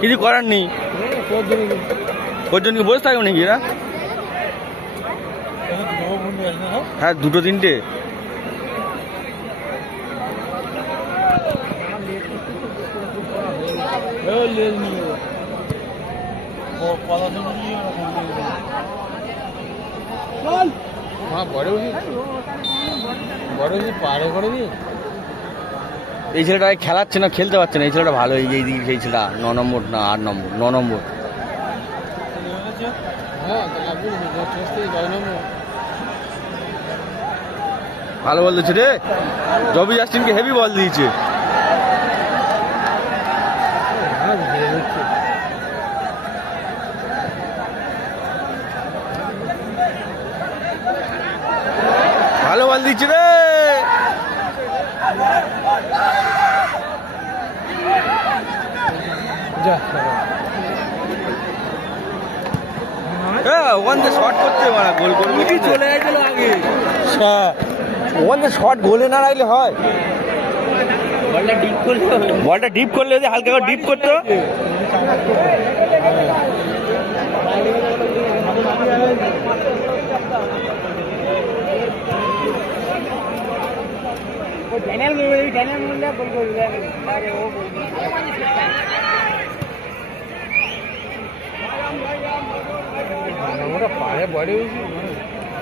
কিছু করার নেই, ওর জন্য বসে থাকবে নাকি এরা? হ্যাঁ, দুটো তিনটে। এই ছেলেটা খেলাচ্ছে না, খেলতে পারছে না। এই ছেলেটা ভালো, এই সেই ছেলেটা 9 নম্বর না 8 নম্বর, 9 নম্বর। ভালো বল দিচ্ছে রে, জবি জাস্টিনকে হেভি বল দিয়েছে। ভালো বল দিচ্ছে রে। ওখান থেকে শর্ট করতে মানে গোল করবে, চলে গেছিল আগে। ওখান থেকে শর্ট গোলে না রাখলে হয়? বলটা ডিপ করলে যদি হালকা করে ডিপ করতো।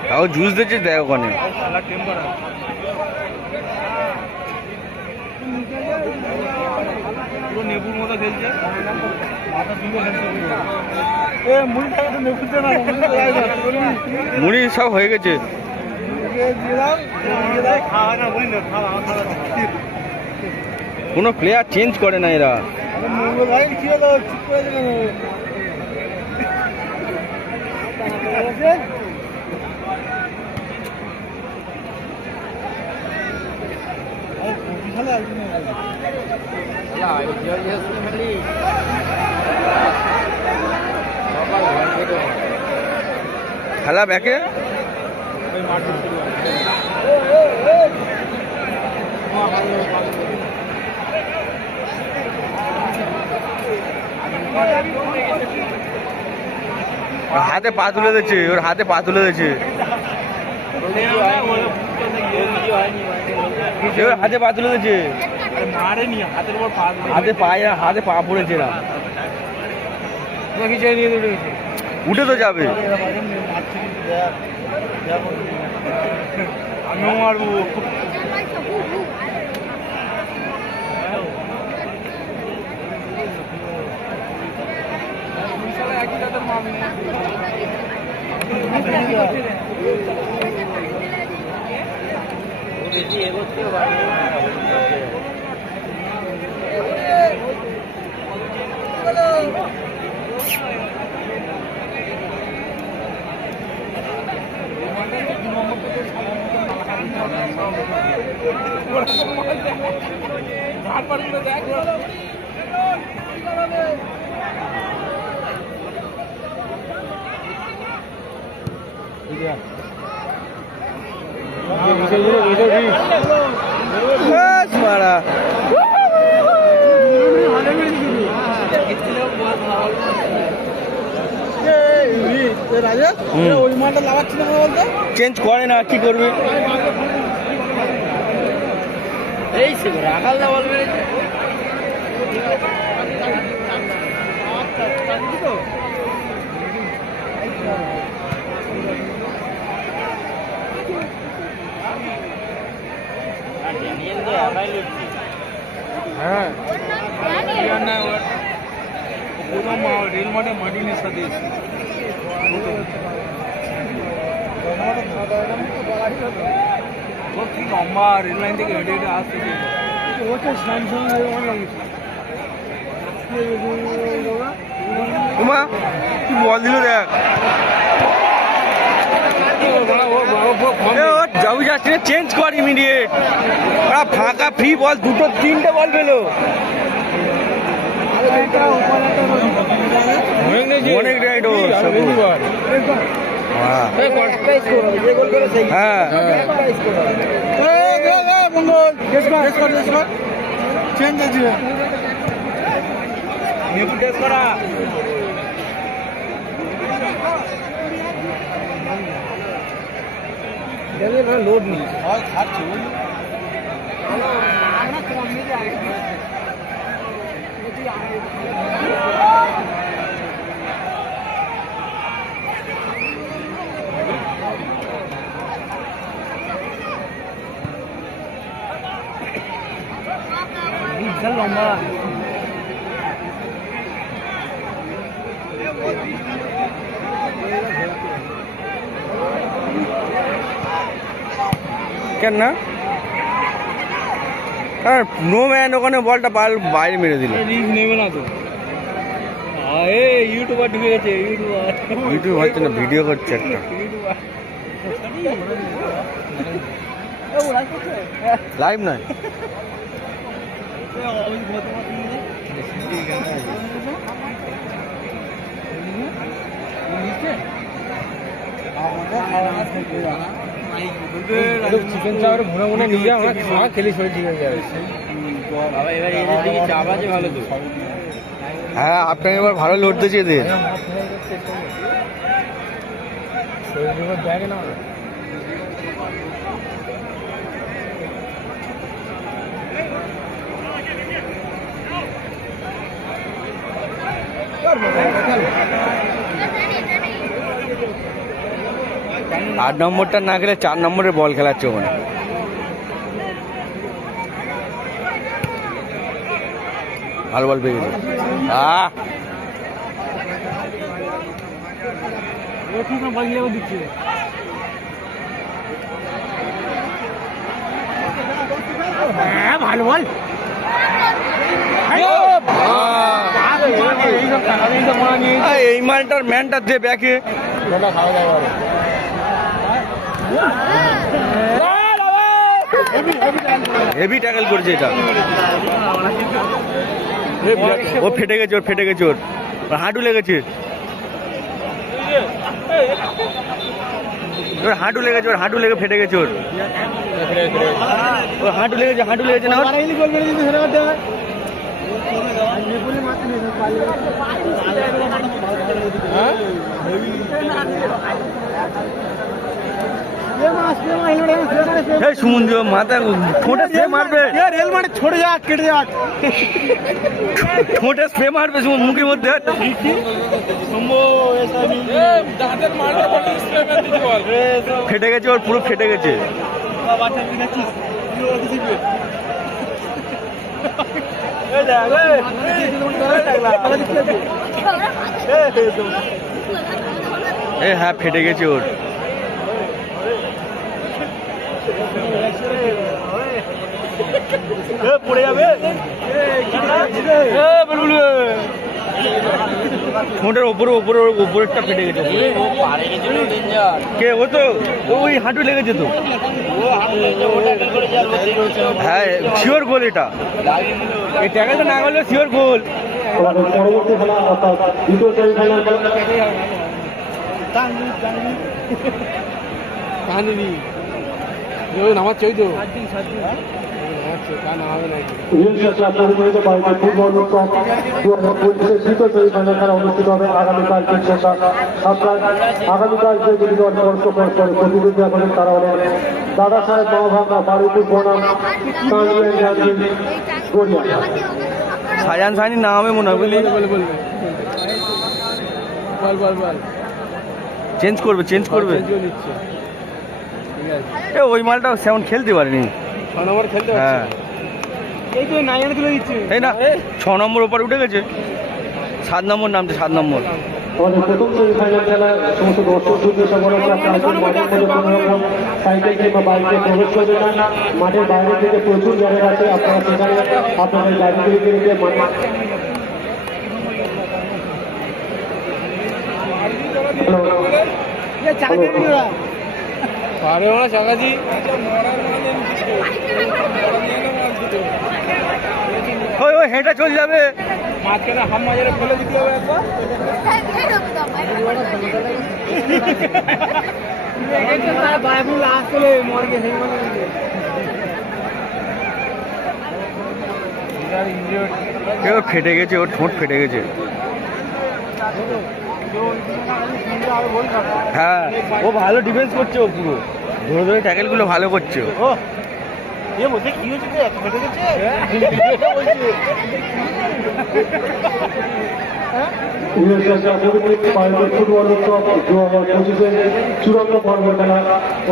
তাও জুস দিচ্ছে দেখ ওখানে। নেবুর মতো খেলছে, মুড়ি সব হয়ে গেছে। কোনো প্লেয়ার চেঞ্জ করে না এরা। খেলা ব্যাকে হাতে পা তুলে দিচ্ছে, ওর হাতে পা তুলে দিচ্ছে, হাতে পা তুলে দিচ্ছে। হাতে পা পড়েছে না, উঠে তো যাবে। আমিও মারবো। মারা চেঞ্জ করে না, কি করবে? এই রাখাল না বলবে হ্যাঁ রেল মাঠে মাটি নিয়ে সাথে লম্বা রেল লাইন থেকে হেঁটে হেঁটে আসছে। কি বল দিল দেখ, যাবি যাচ্ছে চেঞ্জ কর ইমিডিয়েট। ফাঁকা ফ্রি বল, দুটো তিনটে বল পেলো। অনেক রাইড হ্যাঁ গোল চেঞ্জ আছে নেবু টেস্ট করা লোড নেই খাচ্ছে লম্বা কেন না নো ম্যান ওখানে বলটা বাইরে মেরে দিল রিস্ক নেবে না তো ইউটিউবার ঢুকে গেছে ইউটিউব হচ্ছে না ভিডিও করছে একটা লাইভ নয় চিকেন চাওয়ার ভুনা ভুনা নিয়ে আমরা খাওয়া খেলে শরীর ঠিক হয়ে যাবে ভালো তো হ্যাঁ আপনার এবার ভালো লড়তে চেয়ে দিন না 8 নম্বরটা না খেলে 4 নম্বরের বল খেলাচ্ছে ওখানে। ভালো বল পেয়ে গেছে। ভালো বল এই মালটার ম্যানটা দিয়ে ব্যাকে হেভি ট্যাকল করেছে এটা। ও ফেটে গেছে, ওর ফেটে গেছে, ওর হাঁটু লেগেছে, ওর হাঁটু লেগেছে, ওর হাঁটু লেগে ফেটে গেছে, ওর হাঁটু লেগেছে, হাঁটু লেগেছে না সুমন মাথা ঠোঁটে স্প্রে মারবে, ছোটে যাক কেটে যাক, ঠোঁটে স্প্রে মারবে সুমন মুখের মধ্যে। ফেটে গেছে, ওর পুরো ফেটে গেছে। হ্যাঁ ফেটে গেছে ওর। পড়ে যাবে ঠোঁটের ওপরে ওপরে ওপরেরটা ফেটে গেছে। কে ও তো ওই হাঁটু লেগেছে তো। হ্যাঁ শিওর গোল এটা, এই ট্যাকেলটা না করলে শিওর গোল। পরবর্তী খেলা অর্থাৎ দ্বিতীয় সেমিফাইনাল নামাজ চাই তো অনুষ্ঠিত হবে আগামীকাল আগামীকাল যে দুটি দল প্রতিযোগিতা করেন তারা হলেন দাদা সাহেব মহাভাঙ্গা বারুপুর বনাম সাজান সানি নাম হবে মনে হয়, বুঝলি চেঞ্জ করবে, চেঞ্জ করবে। ওই মালটা সেমন খেলতে পারেনি, 6 নম্বর খেলতে। হ্যাঁ এই তো 9 তুলে দিচ্ছে, এই না 6 নম্বর ওপরে উঠে গেছে, 7 নম্বর নামছে, 7 নম্বর। আমাদের প্রথম সেমিফাইনাল খেলায় সমস্ত দর্শক সাইকেল কিংবা বাইকে প্রবেশ করবেন না। মাঠের বাইরে থেকে প্রচুর জায়গা আছে, আপনারা সেখানে আপনাদের গাড়িগুলিকে রেখে হেঁটে চলে যাবে, মাঝখানে হাম মাঝারে ফেলে দিতে হবে একবার। কেউ ফেটে গেছে, ওর ঠোঁট ফেটে গেছে। হ্যাঁ, ও ভালো ডিফেন্স করছে, ও পুরো ধরে ধরে ট্যাকেলগুলো ভালো করছে ও। কি হয়েছে এত ফেটে গেছে? ফুটবল উৎসব 2025 চূড়ান্ত পর্ব খেলা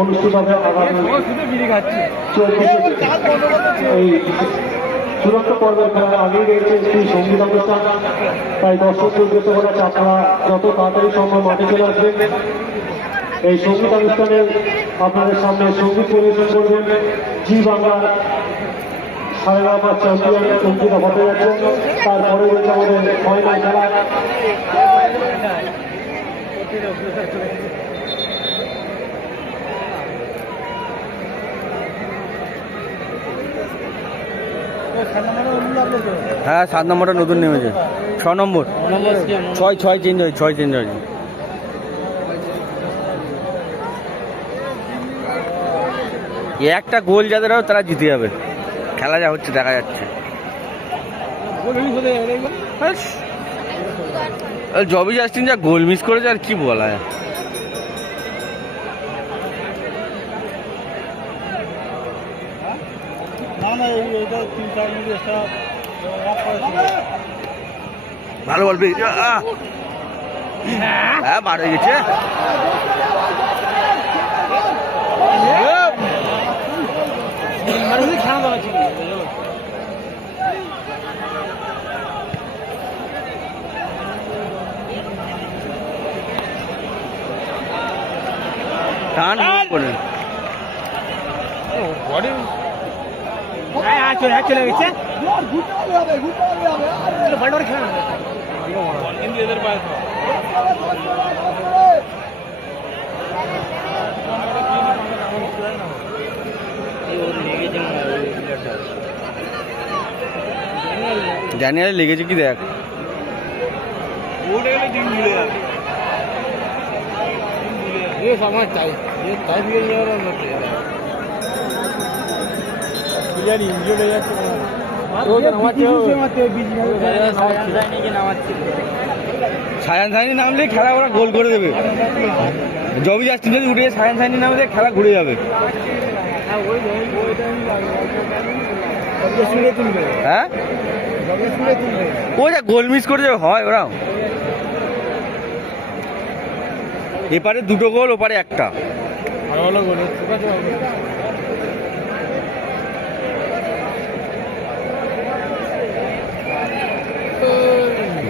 অনুষ্ঠিত হবে আগামী 24 এই চূড়ান্ত পর্বের খেলার আগেই রয়েছে একটি সঙ্গীত অনুষ্ঠান। তাই দর্শকদের উদ্দেশ্য করে আপনারা যত তাড়াতাড়ি সম্ভব মাঠে চলে আসবেন। এই সঙ্গীত অনুষ্ঠানে আপনাদের সামনে সঙ্গীত পরিবেশন করবেন জি বাংলার সারেগামা চ্যাম্পিয়ন অঙ্কিতা ভট্টাচার্য। তারপরে রয়েছে আমাদের ফাইনাল খেলা। হ্যাঁ, 7 নম্বরটা নতুন নেমেছে, 6 নম্বর, 6 চেঞ্জ হয়েছে, 6 চেঞ্জ হয়েছে। একটা গোল যাদের হবে তারা জিতে যাবে। খেলা যা হচ্ছে দেখা যাচ্ছে। জবি জাস্টিন যা গোল মিস করেছে আর কি বলা যায়। ভালো বল পেয়েছে, হ্যাঁ বার হয়ে গেছে। টান করে চলে গেছে। জানি আর লেগেছে কি দেখ। সায়ান সাইনি নামলে খেলা ওরা গোল করে দেবে। জবি জাস্টিন যদি উঠে সায়ান সাইনি নামলে খেলা ঘুরে যাবে। হ্যাঁ, ও যা গোল মিস করে যাবে হয় ওরা। এপারে 2টো গোল, ওপারে একটা।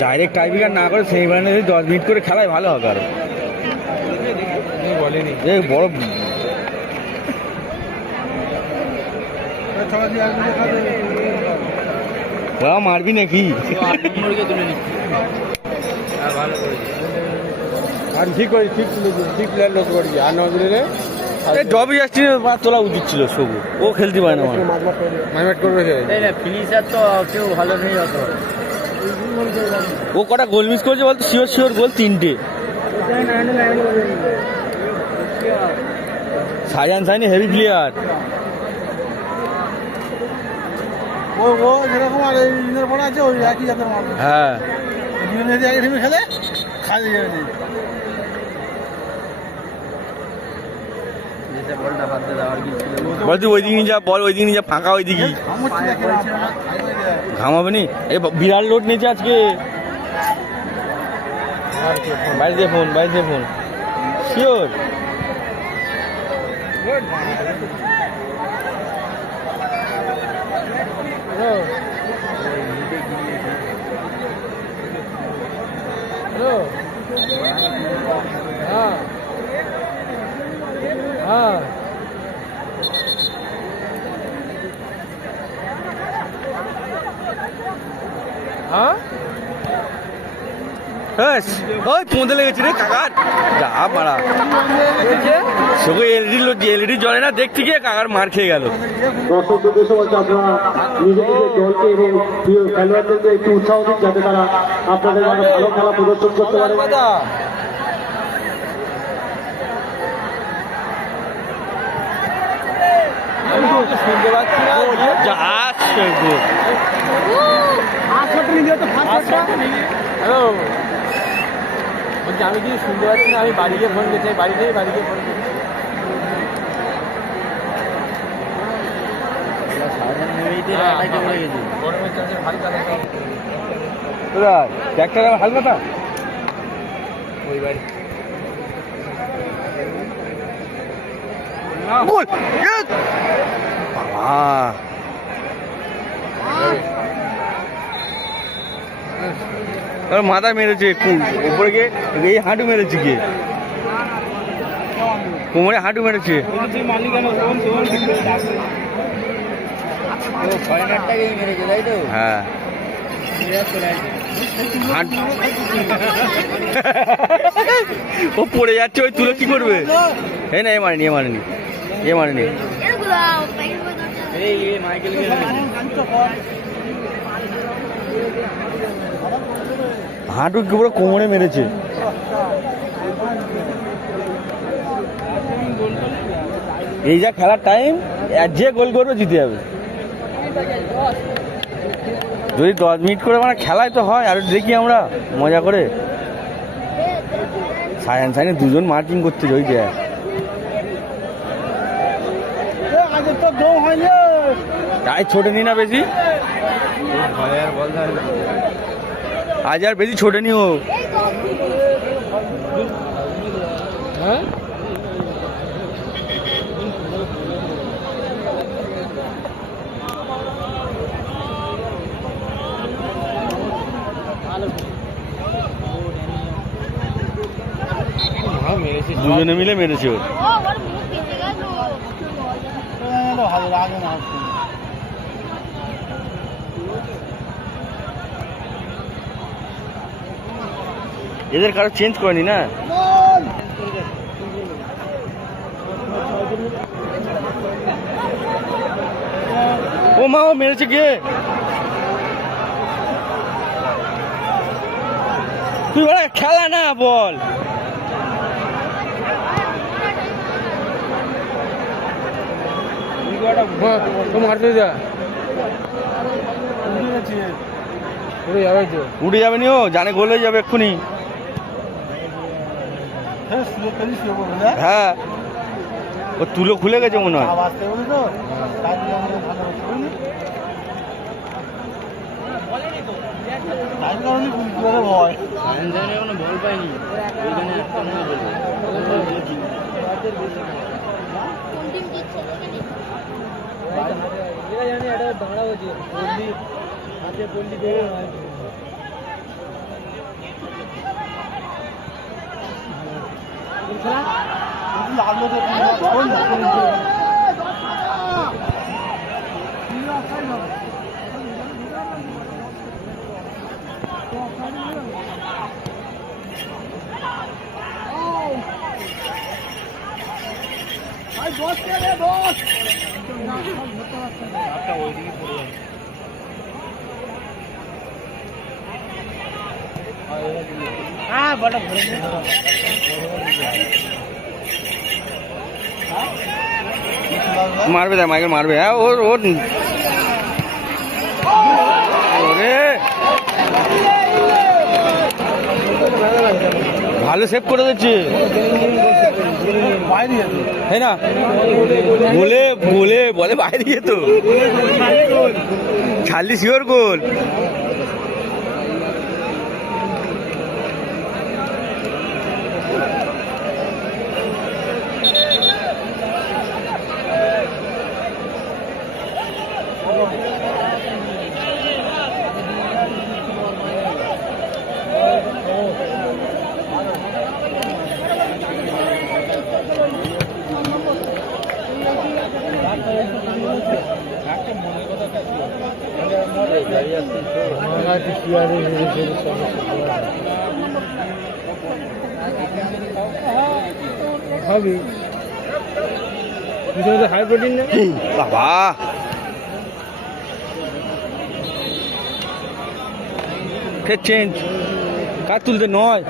ডাইরেক্ট টাইব্রেকার না করে সেমিফাইনালে 10 মিনিট করে খেলায় ভালো হবে। আর বড় ওরা মারবি নাকি? ঠিক করে ঠিক প্লেয়ার লক্ষ্য করবি। আর নজরে জবি জাস্টিন তোলা উচিত ছিল সবু, ও খেলতে পারে না। মাইমাট করবে ফিনিশার তো কেউ ভালো নেই অত। ও কটা গোল মিস করেছে বলতো? শিওর গোল 3টে। Sayan Saini heavy player. ও যেরকম আর ইন্দ্র পড়া আছে ওই একই জাতের মানুষ। হ্যাঁ, যদি আগে টিমে খেলে খালি যাবে। বল তুই ওইদিকে নিয়ে যা, বল ওইদিকে নিয়ে যা, ফাঁকা ওইদিকে। ঘামাবে নি? এ বিরাট লোড নিয়েছে আজকে। বাইরে ফোন শিওর। হ্যাঁ, ওই পৌঁছে লেগেছে রে কাকার। যা মারা সঙ্গে এলইডি জ্বলে না, দেখতে গিয়ে কাকার মার খেয়ে গেল। দর্শকদের উদ্দেশ্যে বলছি আপনারা নিজেদের দলকে এবং প্রিয় খেলোয়াড়দেরকে একটু উৎসাহ দিন যাতে তারা আপনাদের ভালো খেলা প্রদর্শন করতে পারে। শুনতে পাচ্ছি না। একটু হ্যালো বলছি আমি কিছু শুনতে পাচ্ছি না, আমি বাড়ি গিয়ে ফোন করছি, বাড়ি ফোন করছি। কোথায় ট্র্যাক্টর হালকাটা ওই বাড়ি গোল বাবা তার মাথা মেরেছে উপরে গিয়ে এই হাঁটু মেরেছে গিয়ে কোমরে হাঁটু মেরেছে ফরেনারটাকেই মেরেছে তাই তো? হ্যাঁ ও পড়ে যাচ্ছে, ওই তুলে কি করবে? এই না, এ মারেনি হাঁটু কি পুরো কোমরে মেরেছে। এই যা খেলার টাইম, যে গোল করবে জিতে যাবে। যদি 10 মিনিট করে মানে খেলায় তো হয়, আর দেখি আমরা মজা করে সাইনে দুজন মার্কিং করতে ওই যে তাই ছোটেনি না বেশি, আজ আর বেশি ছোটেনি ও। হ্যাঁ দুজনে মিলে মেরেছে ও। এদের কারো চেঞ্জ করেনি না? ও মা, ও মেরেছে কে? তুই বলে খেলা না, বল। উঠে যাবে নি, ও জানে গোল হয়ে যাবে এক্ষুনি। হ্যাঁ, ও তুলো খুলে গেছে মনে হয়। কোনো বল পাইনি, মারবে, তাই মাইকেল মারবে। হ্যাঁ, ওর ওরে ভালো সেভ করে দিচ্ছে, তাই না? বলে বলে বাইরে যেত, ছাড়লি শিওর গোল। হাই প্রোটিন না বাবা, চেঞ্জ কার তুলতে নয়,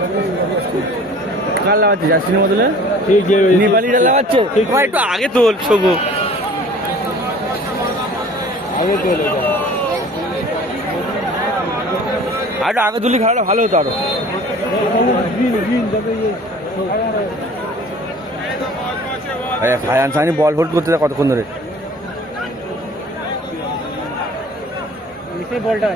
কার লাগাচ্ছে? জাস্টিনের বদলে নেপালিরা লাগাচ্ছে। একটু আগে তোল সবু, আগে তো এলো আর একটু আগে তুলি খেলাটা ভালো হতো আরো। ফায়ান সাইনি বল হোল্ড করতে যায় কতক্ষণ ধরে। বলটা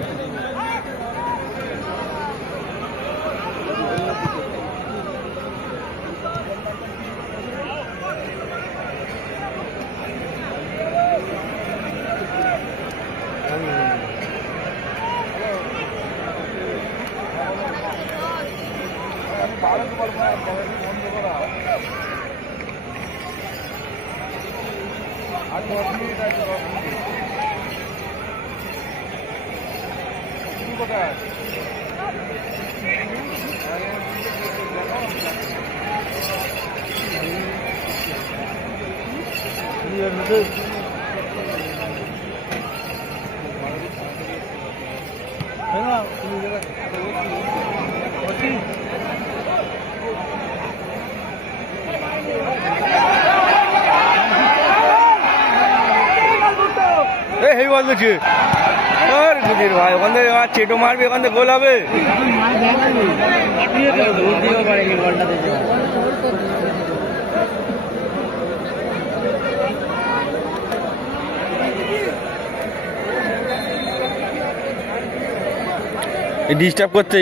হেই বল দিচ্ছে ভাই ওখান থেকে চেটো মারবে, ওখান থেকে গোল হবে। ডিস্টার্ব করছে,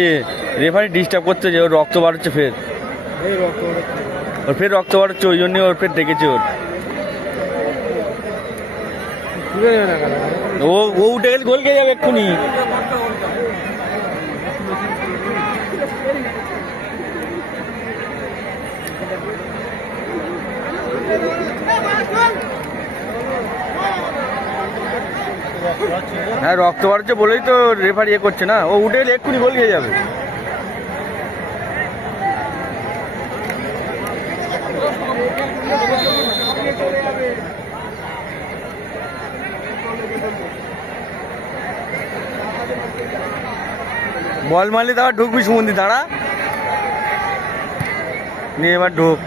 রেফারি ডিস্টার্ব করছে যে ওর রক্ত বাড়ছে, ফের ওর ফের রক্ত বাড়ছে, ওই জন্য ওর ফের ডেকেছে ওর। ও উঠে গেলে গোল খেয়ে যাবে এক্ষুনি। হ্যাঁ রক্ত বাড়ছে বলেই তো রেফারি এ করছে না, ও উঠে গেলে এক্ষুনি গোল খেয়ে যাবে। বল মারলে তো আবার ঢুকবি সুমন্দি, দাঁড়া নিয়ে এবার ঢুক।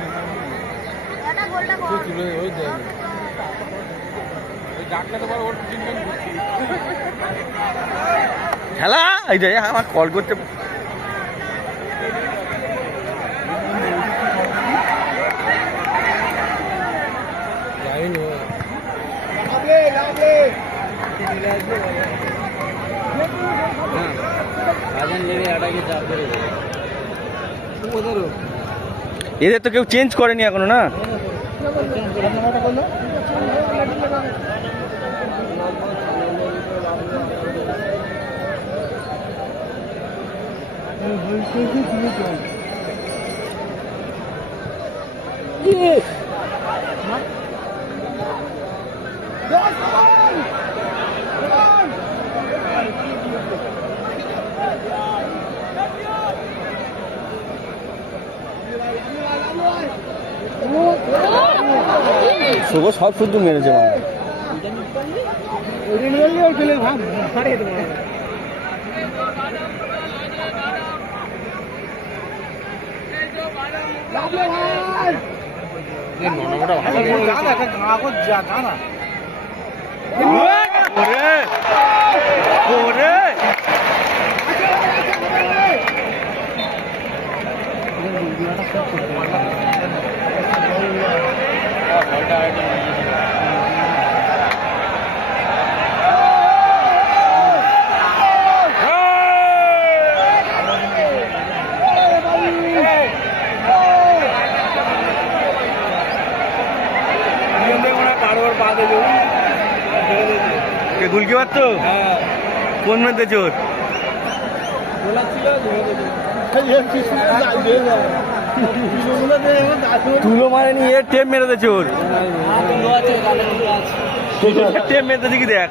খেলা এই যে আমার কল করতে এদের তো কেউ চেঞ্জ করেনি এখনো না। শুভ সব শুদ্ধ মেরেছে মানে। গোলকিপার তো কোন মধ্যে চোর তুলো মারেনি, এর টেপ মেরেছে চোর, টেপ মেরেছে দেখি দেখ।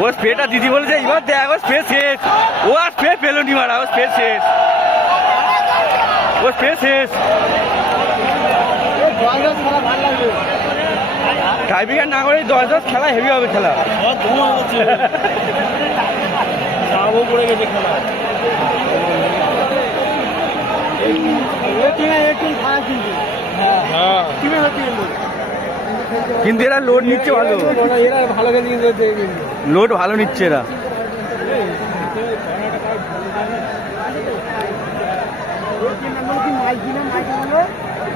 ও স্প্রেটা দিদি বলেছে এবার দেখ, ও স্প্রে শেষ, ও আর স্প্রে পেলো নি মারা, ও স্প্রে শেষ, ও স্প্রে শেষ। টাইব্রেকার না করে 10-10 খেলা হেভি হবে খেলা। পড়ে গেছে খেলা। একটু খারাপ কিন্তু কিন্তু এরা লোড নিচ্ছে ভালো, এরা ভালো খেলছে কিন্তু লোড ভালো নিচ্ছে এরা।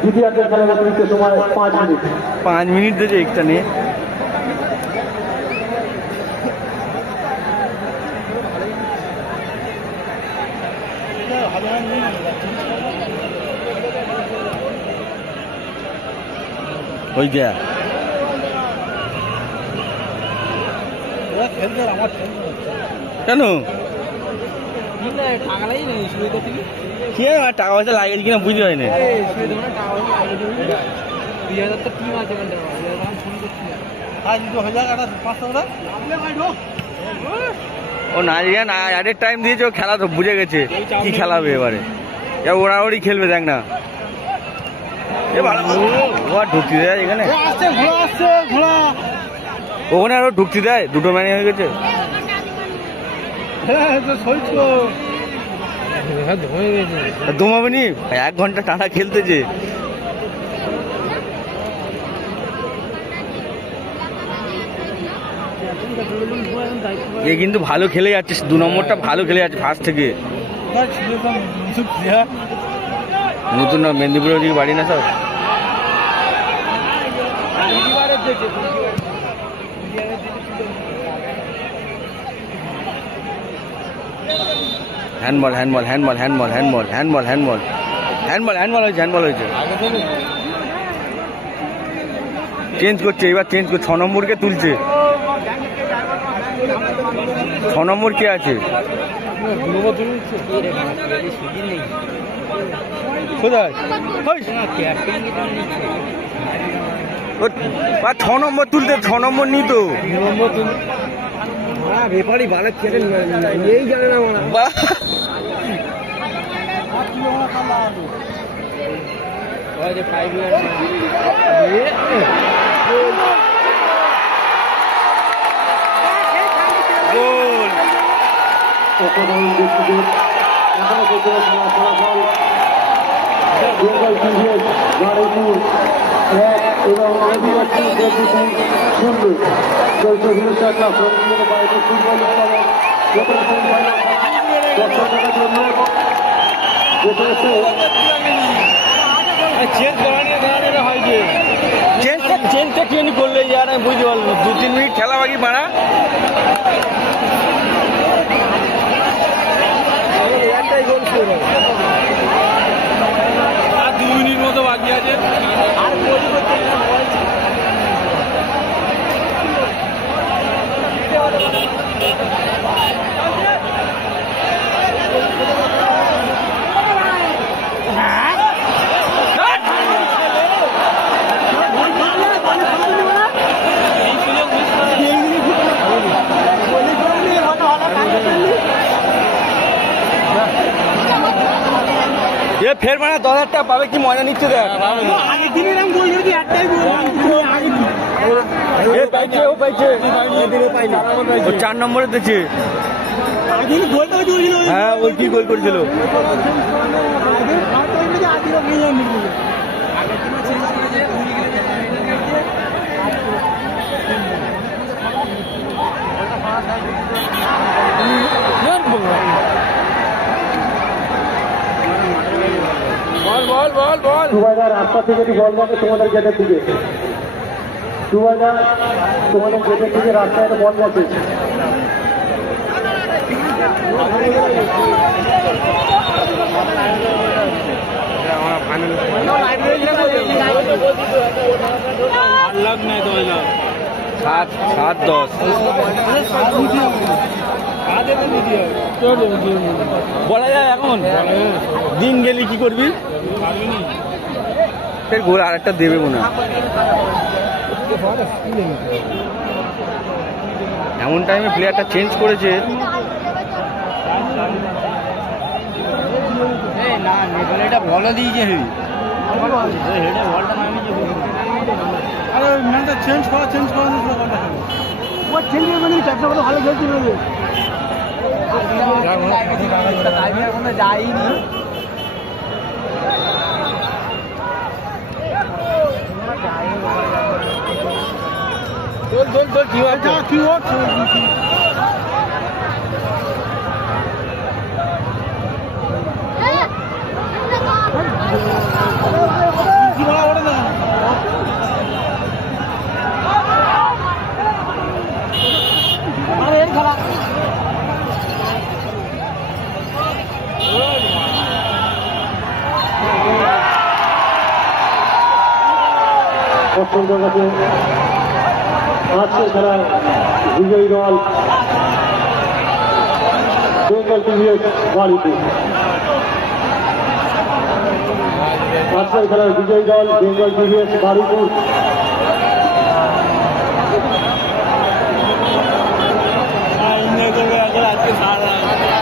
দ্বিতীয়ার্ধের খেলার অতিরিক্ত সময় 5 মিনিট। 5 মিনিট দিয়েছে একটা নিয়ে। ওই যা কেন টাকালাই নেই শুয়ে করতে কি কে টাকা পয়সা লাগে কিনা বুঝতে হয় না। শুয়ে দেবো না টাকা 2000 তো টিম আছে ফোন করছি ও নাইজেরিয়া না অ্যাডের টাইম দিয়েছে, ও খেলা তো বুঝে গেছে কি খেলাবে এবারে। ওরাওরি খেলবে দেখ না। এ ভালো ও আর ঢুকতে দেয় এখানে, ওখানে আরো ঢুকতে দেয়। দুটো ম্যানে হয়ে গেছে। দমাবে নি 1 ঘন্টা টানা খেলতেছে। এ কিন্তু ভালো খেলে যাচ্ছে, 2 নম্বরটা ভালো খেলে যাচ্ছে ফার্স্ট থেকে। নতুন না মেদিনীপুরের ওদিকে বাড়ি না সব। Handball handball handball handball handball handball handball handball handball হয়েছে, হ্যান্ডবল হয়েছে। চেঞ্জ করছে এবার, চেঞ্জ করছে। 6 নম্বরকে তুলছে। 6 নম্বর কে আছে কোথায়? 6 নম্বর তুলতে, 6 নম্বর নি তো ব্যাপারই ভালো খেলে এই জানে না এবং আদিবাসী চলছে হিংসাটা বাইরে ফুটবল দর্শকদের জন্য চেঞ্জটা কি করলে যার আমি বুঝতে পারলাম। 2-3 মিনিট খেলা বাকি মারা। আর 2 মিনিট মতো বাকি আছে। আর ফের মানে 10,000 টাকা পাবে, কি মজা নিচ্ছে দেখ। আগের দিনের আমি বলছি যে একটাই ও পাইছে 4 নম্বরে দিয়েছে। হ্যাঁ ওই কি গোল করেছিল। সুবাইদার রাস্তা থেকে বল যাবে তোমাদের গেটের দিকে। সুবাইদার তোমাদের গেটের দিকে রাস্তায় বল যাচ্ছে। লাভ নাই তো 7-10 বলা যায় এখন। দিন গেলি কি করবি, ফের গোল আরেকটা দেবে মনে হয়। এমন টাইমে প্লেয়ারটা চেঞ্জ করেছে। না এটা বল দিয়েছে হেডে বলটা নামিয়েছে। আরে ম্যানটা চেঞ্জ করা ও চেঞ্জ করে চারটা বলে ভালো খেলছিল যাইনি। দর্শকদের কাছে আজকে খেলায় বিজয়ী দল বেঙ্গল টিভিএস বাড়িপুর। আজকের খেলার বিজয়ী দল বেঙ্গল টিভিএস বাড়িপুর। আজকে